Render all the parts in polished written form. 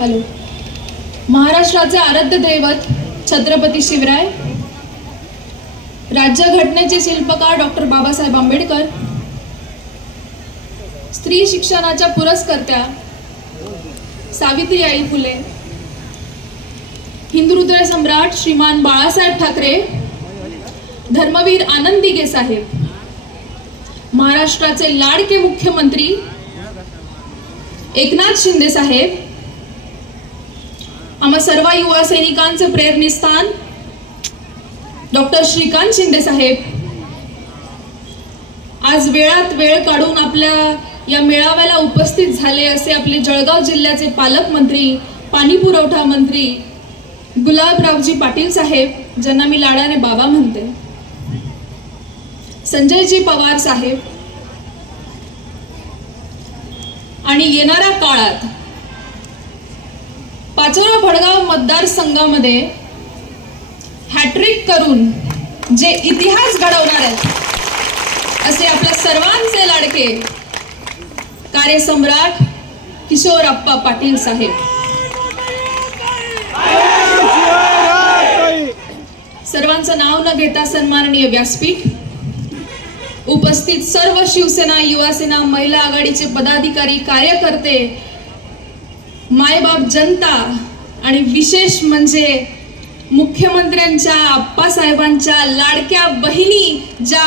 Hello. महाराष्ट्राचे आराध्य दैवत छत्रपती शिवराय, राज्यघटनेचे शिल्पकार डॉक्टर बाबासाहेब आंबेडकर, स्त्री शिक्षणाच्या पुरस्कर्त्या सावित्रीबाई फुले, हिंदू हृदय सम्राट श्रीमान बाळासाहेब ठाकरे, धर्मवीर आनंदी साहेब, महाराष्ट्राचे लाडके मुख्यमंत्री एकनाथ शिंदे साहेब, आम्हा सर्व युवा सैनिकांचे प्रेरणेस्थान डॉक्टर श्रीकांत शिंदे साहेब, आज वेळात वेळ काढून आपल्या या मेळाव्याला उपस्थित झाले असे आपले जळगाव जिल्ह्याचे पालकमंत्री, पाणी पुरवठा मंत्री गुलाबरावजी पाटील साहेब, ज्यांना मी लाडाने बाबा म्हणते, संजयजी पवार साहेब, आणि येणाऱ्या काळात पाचोरा भडगाव मतदारसंघामध्ये हॅट्रिक करून जे इतिहास घडवणार आहेत असे आपल्या सर्वांचे लाडके कार्यसम्राट किशोरप्पा पाटील साहेब, सर्वांचं नाव न घेता सन्माननीय व्यासपीठ, उपस्थित सर्व शिवसेना, युवासेना, महिला आघाडीचे पदाधिकारी, कार्यकर्ते, मायबाप जनता आणि विशेष म्हणजे मुख्यमंत्र्यांच्या, आप्पासाहेबांच्या लाडक्या बहिणी ज्या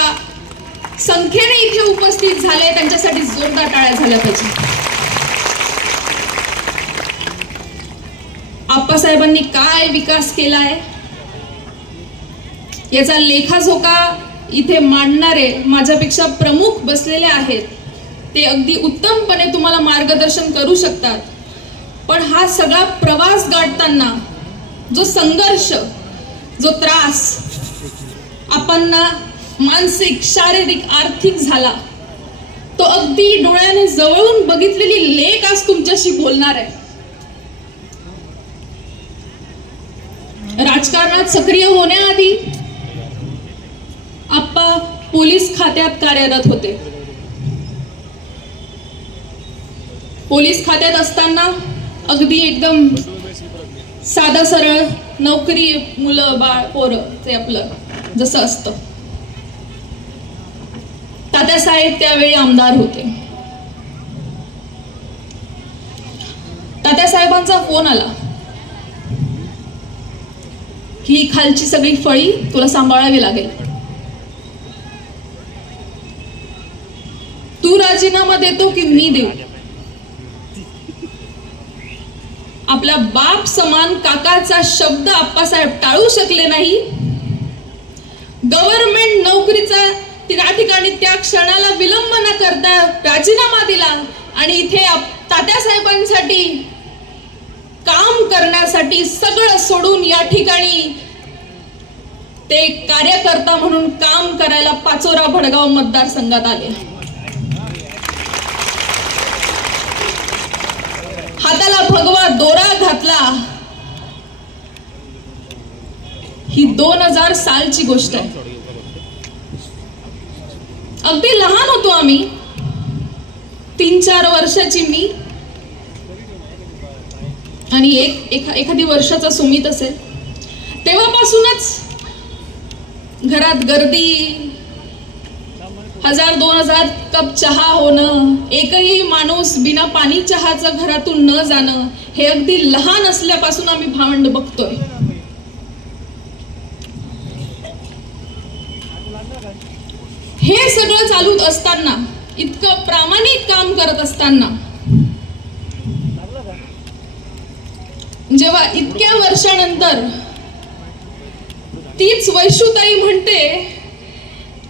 संख्येने इथे उपस्थित झाले त्यांच्यासाठी जोरदार टाळ्या झाल्या पाहिजे. आप्पासाहेबांनी काय विकास केलाय याचा लेखाजोखा इथे मांडणारे माझ्यापेक्षा प्रमुख बसलेले आहेत, ते अगदी उत्तमपणे तुम्हाला मार्गदर्शन करू शकतात. पण हा सगळा प्रवास गाठताना जो संघर्ष, जो त्रास आपण मानसिक, शारीरिक, आर्थिक झाला, तो अगदी डोळ्याने जवळून बघितलेली लेक आज तुमच्याशी बोलणार आहे. राजकारणात सक्रिय होण्याआधी आप्पा पोलीस खात्यात कार्यरत होते. पोलीस खात्यात असताना अगदी एकदम साधा सरळ नोकरी, मुलं बाळ पोरं ते आपलं जसं असतं. तात्यासाहेब त्यावेळी आमदार होते. तात्यासाहेबांचा फोन आला की खालची सगळी फळी तुला सांभाळावी लागेल, तू राजीनामा देतो की मी देऊ. आपला बाप समान काकाचा शब्द आप्पासाहेब टाळू शकले नाही. गव्हर्नमेंट नोकरीचा त्या ठिकाणी त्या क्षणाला विलंब न करता राजीनामा दिला आणि इथे तात्यासाहेबांसाठी काम करण्यासाठी सगळं सोडून या ठिकाणी ते कार्यकर्ता म्हणून काम करायला पाचोरा भडगाव मतदारसंघात आले. हाताला भगवा दोरा घातला. ही 2000 सालची गोष्ट आहे. अगदी लहान होतो आम्ही, 3-4 वर्षाची मी आणि एखादी वर्षाचा सुमित असेल. तेव्हापासूनच घरात गर्दी, 1000-2000 कप चहा होणं, एकही माणूस बिना पाणी चहाचं घरातून न जाणं, हे अगदी लहान असल्यापासून आम्ही भावंड बघतोय. हे सगळं चालू असताना, इतकं प्रामाणिक काम करत असताना, जेव्हा इतक्या वर्षानंतर तीच वैशुताई म्हणते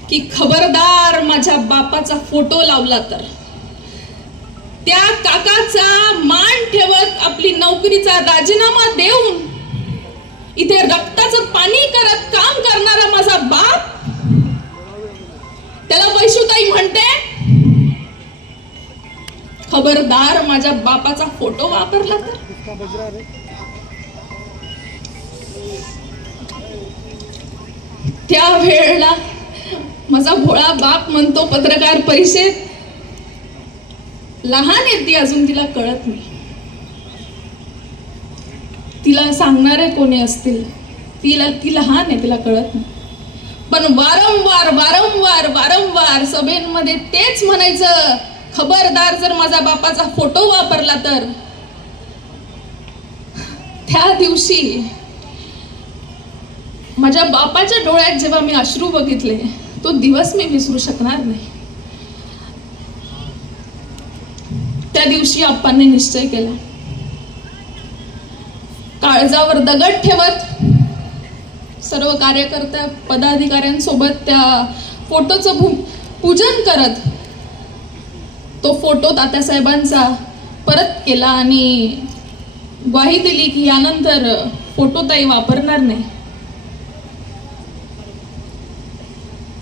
की खबरदार माझ्या बापाचा फोटो लावला तर, त्या काकाचा मान ठेवत आपली नोकरीचा राजीनामा देऊन इथे रक्ताचं पाणी करत काम करणारा माझा बाप, त्याला वैशुताई म्हणते खबरदार माझ्या बापाचा फोटो वापरला तर. त्या वेळेला माझा भोळा बाप म्हणतो पत्रकार परिषद, लहान आहे ती, अजून तिला कळत नाही. तिला सांगणारे कोणी असतील, ती लहान आहे, तिला कळत नाही. पण वारंवार वारंवार वारंवार सभेमध्ये तेच म्हणायचं, खबरदार जर माझा बापाचा फोटो वापरला तर. त्या दिवशी माझ्या बापाच्या डोळ्यात जेव्हा मी अश्रू बघितले, तो दिवस मी विसरू शकणार नाही. त्या दिवशी आप्पांनी निश्चय केला, काळजावर दगड ठेवत सर्व कार्यकर्त्या पदाधिकाऱ्यांसोबत त्या फोटोचं पूजन करत तो फोटो तात्यासाहेबांचा परत केला आणि ग्वाही दिली की यानंतर फोटो ताई वापरणार नाही.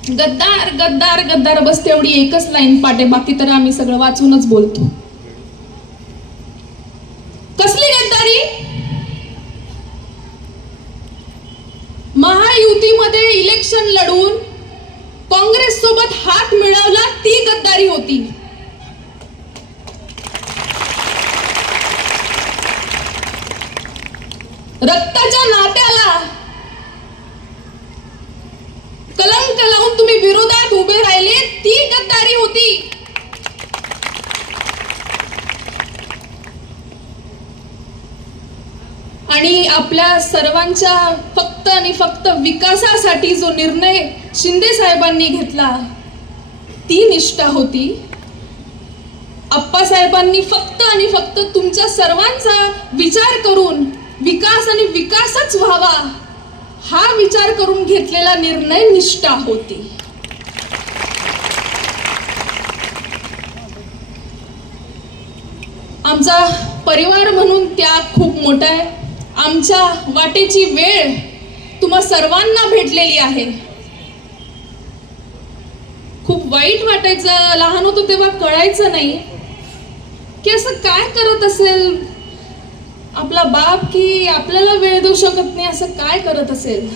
गद्दार गद्दार गद्दार, बस तेवढी एकच लाईन पाटे, बाकी तर आम्ही सगळं वाचूनच बोलतो. कसली गद्दारी? महायुतीमध्ये इलेक्शन लढून काँग्रेस सोबत हात मिळवला, ती गद्दारी होती. रक्ताच्या नात्याला कलंक लावून तुम्ही विरोधात उभे राहिले, ती गद्दारी होती. आणि आपल्या सर्वांच्या फक्त आणि फक्त विकासासाठी जो निर्णय शिंदे साहेबांनी घेतला, ती निष्ठा होती. आप्पासाहेबांनी फक्त आणि फक्त तुमच्या सर्वांचा विचार करून विकास आणि विकासच व्हावा हा विचार करून घेतलेला निर्णय निष्ठा होती. आमचा परिवार म्हणून त्याग खूप मोठा आहे. आमच्या वाटेची वेळ तुम्हा सर्वांना भेटलेली आहे. खूप वाईट वाटायचं, लहान होतो तेव्हा कळायचं नाही की असं काय करत असेल आपला बाप, की आपल्याला वेळ देऊ शकत नाही, असं काय करत असेल.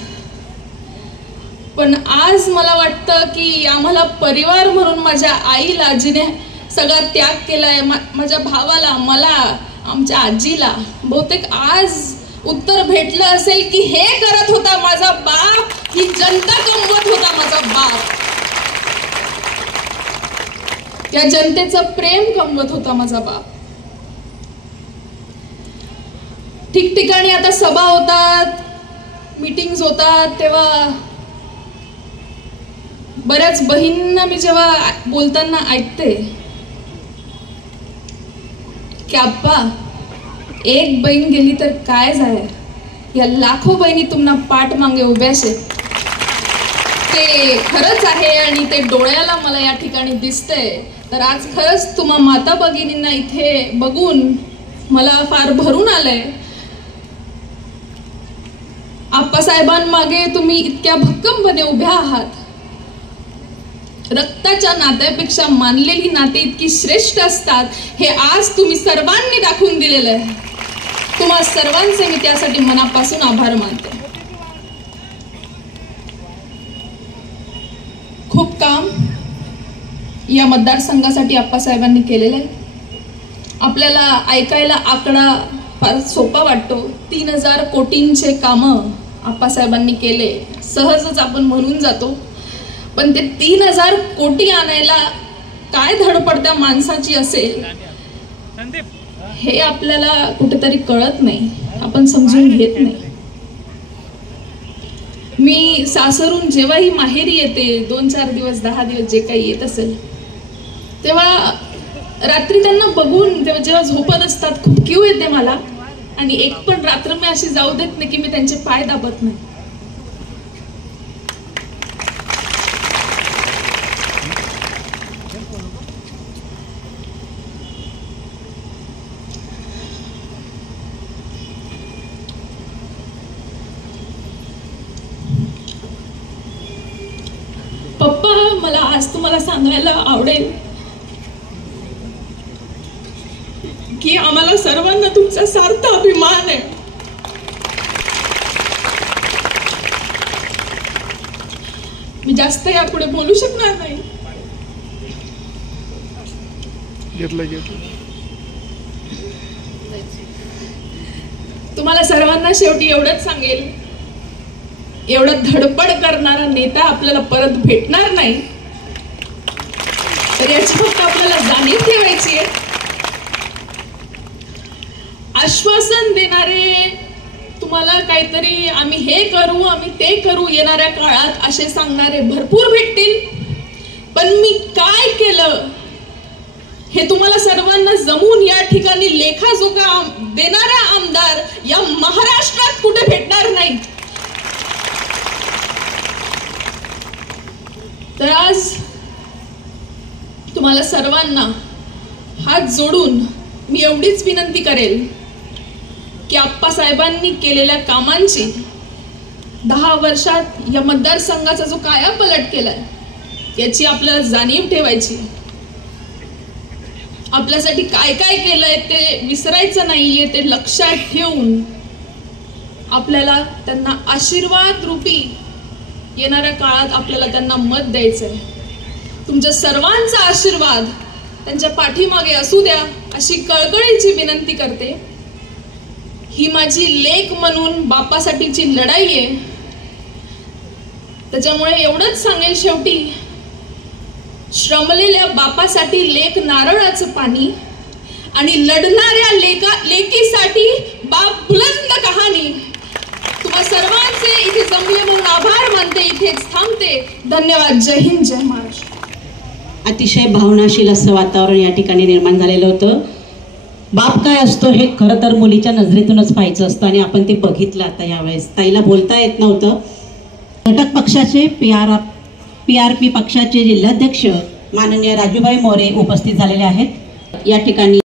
पण आज मला वाटतं की आम्हाला परिवार म्हणून माझ्या आईला, जिने सगळा त्याग केलाय, माझ्या भावाला, मला, आमच्या आजीला, बहुतेक आज उत्तर भेटलं असेल की हे करत होता माझा बाप, ही जनता कमवत होता माझा बाप, या जनतेचं प्रेम कमवत होता माझा बाप. ठिकठिकाणी आता सभा होतात, मीटिंग्स होतात, तेव्हा बऱ्याच बहिणींना मी जेव्हा बोलताना ऐकते की आप्पा, एक बहीण गेली तर काय जाय, या लाखो बहिणी तुम्हाला पाठ मागे उभ्याच आहेत. ते खरंच आहे आणि ते डोळ्याला मला या ठिकाणी दिसतंय. तर आज खरंच तुम्हा माता भगिनींना इथे बघून मला फार भरून आलंय. आप्पासाहेबांमागे तुम्ही इतक्या भक्कमपणे उभ्या आहात. रक्ताच्या नात्यापेक्षा मानलेली नाते इतकी श्रेष्ठ असतात, हे आज तुम्ही सर्वांनी दाखवून दिलेलं आहे. तुम्हा सर्वांचे मी त्यासाठी मनापासून आभार मानते. खूप काम या मतदारसंघासाठी आप्पासाहेबांनी केलेलं आहे. आपल्याला ऐकायला आकडा फार सोपा वाटतो. 3000 कोटींचे कामं आप्पासाहेबांनी केले, सहजच आपण म्हणून जातो. पण ते 3000 कोटी आणायला काय धडपड त्या माणसाची असेल हे आपल्याला कुठेतरी कळत नाही, आपण समजून घेत नाही. मी सासरून जेव्हाही माहेरी येते, 2-4 दिवस 10 दिवस जे काही येत असेल, तेव्हा रात्री त्यांना बघून तेव्हा जेव्हा झोपत असतात खूप कीव येते मला. आणि एक पण रात्र मी अशी जाऊ देत नाही की मी त्यांचे पाय दाबत नाही. पप्पा, मला आज तुम्हाला सांगायला आवडेल की आम्हाला सर्वांना तुमचा सार्थ अभिमान आहे. मी जास्त यापुढे बोलू शकणार नाही. तुम्हाला सर्वांना शेवटी एवढंच सांगेल, एवढा धडपड करणारा नेता आपल्याला परत भेटणार नाही, तर याची फक्त आपल्याला जाणीव ठेवायची आहे. आश्वासन देणारे, तुम्हाला काहीतरी आम्ही हे करू आम्ही ते करू येणाऱ्या काळात असे सांगणारे भरपूर भेटतील, पण मी काय केलं हे तुम्हाला सर्वांना जमून या ठिकाणी लेखाजोखा देणारा आमदार या महाराष्ट्रात कुठे भेटणार नाही. तर आज तुम्हाला सर्वांना हात जोडून मी एवढीच विनंती करेल की आप्पासाहेबांनी केलेल्या कामांची 10 वर्षात या मतदारसंघाचा जो कायापालट केलाय याची आपल्याला जाणीव ठेवायची. आपल्यासाठी काय काय केलंय ते विसरायचं नाहीये, ते लक्षात ठेवून आपल्याला त्यांना आशीर्वाद रूपी येणाऱ्या काळात आपल्याला त्यांना मत द्यायचंय. तुमच्या सर्वांचा आशीर्वाद त्यांच्या पाठीमागे असू द्या अशी कळकळीची विनंती करते. ही माझी लेक म्हणून बापासाठीची लढाई आहे. त्याच्यामुळे एवढंच सांगेल शेवटी, श्रमलेल्या बापासाठी लेक नारळाचं पाणी आणि लढणाऱ्या लेकीसाठी बाप बुलंद कहाणी. तुम्हा सर्वांचे इथे जमले म्हणून आभार मानते, इथेच थांबते. धन्यवाद. जय हिंद, जय महाराष्ट्र. अतिशय भावनाशील असं वातावरण या ठिकाणी निर्माण झालेलं होतं. बाप काय असतो हे खरं तर मुलीच्या नजरेतूनच पाहायचं असतं आणि आपण ते बघितलं. आता यावेळेस ताईला बोलता येत नव्हतं. घटक पक्षाचे PRP पक्षाचे जिल्हाध्यक्ष माननीय राजूभाई मोरे उपस्थित झालेले आहेत. या ठिकाणी